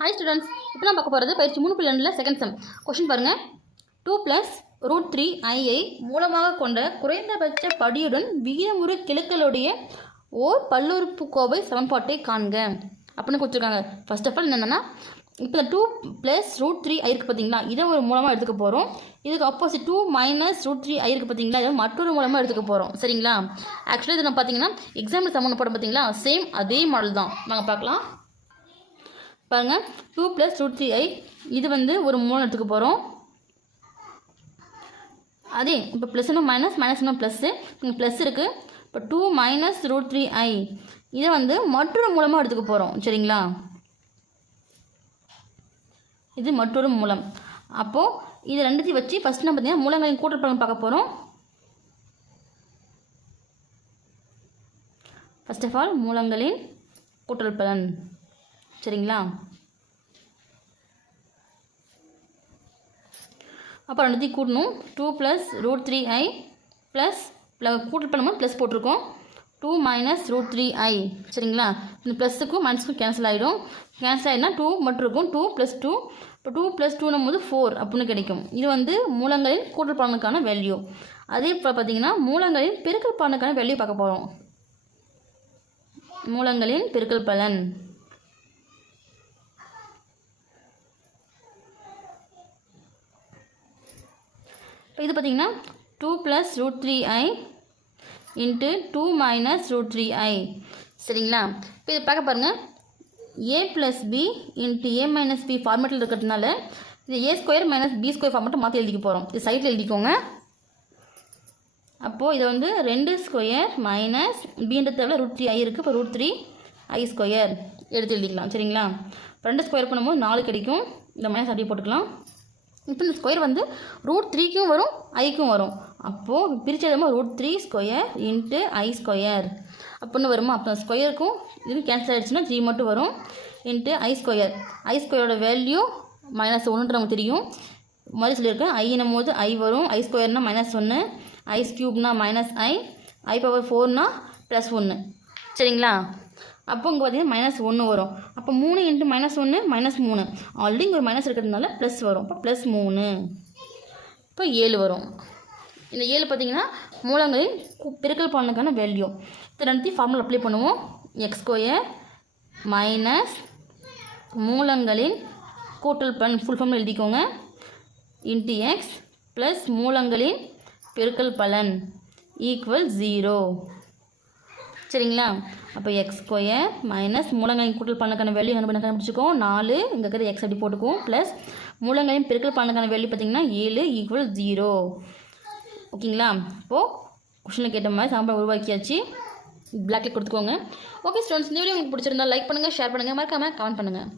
Hi students இப்போ நான் பார்க்க போகிறது பயிற்சி மூணு புள்ளி ரெண்டில் செகண்ட் செம் கொஷின் பாருங்கள் டூ ப்ளஸ் ரூட் த்ரீ ஐயை மூலமாக கொண்ட குறைந்தபட்ச படியுடன் விகிதமுறு கிழக்களுடைய ஓர் பல்லுறுப்புக்கோவை சமன்பாட்டை காண்க. அப்படின்னு கொடுத்துருக்காங்க. ஃபர்ஸ்ட் ஆஃப் ஆல் என்னென்னா இப்போ two plus root three i இருக்குது பார்த்தீங்களா இதை ஒரு மூலமாக எடுத்துக்க போகிறோம் இதுக்கு opposite two minus root three i இருக்குது பார்த்தீங்களா இதை மற்றொரு மூலமாக எடுத்துக்க போகிறோம் சரிங்களா? ஆக்சுவலி இதில் பார்த்தீங்கன்னா எக்ஸாம்பிள் சம்மந்தம் பார்த்தீங்களா சேம் அதே மாடல் தான். நாங்கள் பார்க்கலாம். பாருங்கள் two plus root three i இது வந்து ஒரு மூணு எடுத்துக்க போகிறோம் அதே இப்போ ப்ளஸ்னு மைனஸ் மைனஸ்னு ப்ளஸ்ஸு இங்கே ப்ளஸ் இருக்குது இப்போ two minus root three i இதை வந்து மற்றொரு மூலமாக எடுத்துக்க போகிறோம் சரிங்களா? இது மற்றொரு மூலம். அப்போது இது ரெண்டுத்தையும் வச்சு ஃபஸ்ட் நம்ம பார்த்தீங்கன்னா மூலங்களின் கூட்டல் பலன் பார்க்க போகிறோம் ஃபர்ஸ்ட் ஆஃப் ஆல் மூலங்களின் கூட்டல் பலன். சரிங்களா? அப்போ ரெண்டுத்தையும் கூட்டணும். Two plus root three i plus கூட்டல் பண்ணும்போது ப்ளஸ் போட்டிருக்கோம். Two minus root three i சரிங்களா? இந்த ப்ளஸுக்கும் மைனஸுக்கும் கேன்சல் ஆகிடும் கேன்சல் ஆகிடுனா டூ மட்டும் இருக்கும். டூ ப்ளஸ் டூ இப்போ டூ ப்ளஸ் டூனும் போது ஃபோர் அப்படின்னு கிடைக்கும். இது வந்து மூலங்களின் கூட்டல் பலனுக்கான வேல்யூ அதே இப்போ பார்த்தீங்கன்னா மூலங்களின் பெருக்கல் பலனுக்கான வேல்யூ பார்க்க போகிறோம் மூலங்களின் பெருக்கல் பலன். இது பார்த்தீங்கன்னா two plus root three i into two minus root three i சரிங்களா? இப்போ இது பார்க்க பாருங்கள் A plus B into A minus B ஃபார்மேட்டில் இருக்கிறதுனால இது A square minus B square ஃபார்மேட்டை மாற்றி எழுதிக்க போகிறோம் இது சைடில் எழுதிக்கோங்க. அப்போது இதை வந்து ரெண்டு ஸ்கொயர் மைனஸ் பின்ற தேவையில் ரூட் த்ரீ ஐ இருக்குது இப்போ ரூட் த்ரீ ஐ ஸ்கொயர் எடுத்து எழுதிக்கலாம். சரிங்களா? இப்போ ரெண்டு ஸ்கொயர் பண்ணும்போது நாலு கிடைக்கும். இந்த மைனஸ் அப்படியே போட்டுக்கலாம். இப்போ இந்த ஸ்கொயர் வந்து ரூட் த்ரீக்கும் வரும் ஐக்கும் வரும். அப்போது பிரித்து root three square into i square அப்படின்னு வருமா? அப்போ ஸ்கொயருக்கும் இது கேன்சல் ஆகிடுச்சுன்னா த்ரீ மட்டும் வரும். இன்ட்டு ஐ ஸ்கொயர் ஐ ஸ்கொயரோட வேல்யூ மைனஸ் ஒன்றுன்ற நமக்கு தெரியும். மாதிரி சொல்லியிருக்கேன் ஐன்னும் போது ஐ வரும். ஐ ஸ்கொயர்னால் மைனஸ் ஒன்று ஐஸ் க்யூப்னா மைனஸ் ஐ ஐ பவர் ஃபோர்னா ப்ளஸ் ஒன்று சரிங்களா? அப்போ இங்கே பார்த்தீங்கன்னா மைனஸ் ஒன்று வரும். அப்போ மூணு இன்ட்டு மைனஸ் ஒன்று மைனஸ் மூணு. ஆல்ரெடி இங்கே ஒரு மைனஸ் இருக்கிறதுனால ப்ளஸ் வரும். இப்போ ப்ளஸ் மூணு. இப்போ ஏழு வரும். இந்த ஏழு பார்த்தீங்கன்னா மூலங்களின் பெருக்கல் பலனுக்கான வேல்யூ இது ரெண்டுத்தையும் ஃபார்முலா அப்ளை பண்ணுவோம். எக்ஸ் ஸ்கொயர் மைனஸ் மூலங்களின் கூட்டல் பலன் ஃபுல் ஃபார்ம் எழுதிக்கோங்க. இன்ட்டு எக்ஸ் ப்ளஸ் மூலங்களின் பெருக்கல் பலன் ஈக்குவல் ஜீரோ சரிங்களா? அப்போ எக்ஸ் ஸ்கொயர் மைனஸ் மூலங்காயும் கூட்டல் பண்ணக்கான வேல்யூ என்ன பண்ண கண்டுபிடிச்சிக்கோம்? நாலு இங்கே இருக்கிற எக்ஸ் அப்படி போட்டுக்குவோம். ப்ளஸ் மூலங்காயும் பெருக்கல் பண்ணக்கான வேல்யூ பார்த்தீங்கன்னா ஏழு ஈக்குவல் ஜீரோ ஓகேங்களா? இப்போது கொஷனில் கேட்ட மாதிரி சாம்பார் உருவாக்கியாச்சு. பிளாக்ல கொடுத்துக்கோங்க. ஓகே ஸ்டூடெண்ட்ஸ் இந்த வீடியோ உங்களுக்கு பிடிச்சிருந்தா லைக் பண்ணுங்கள் ஷேர் பண்ணுங்கள் மறக்காமல் கமெண்ட் பண்ணுங்கள்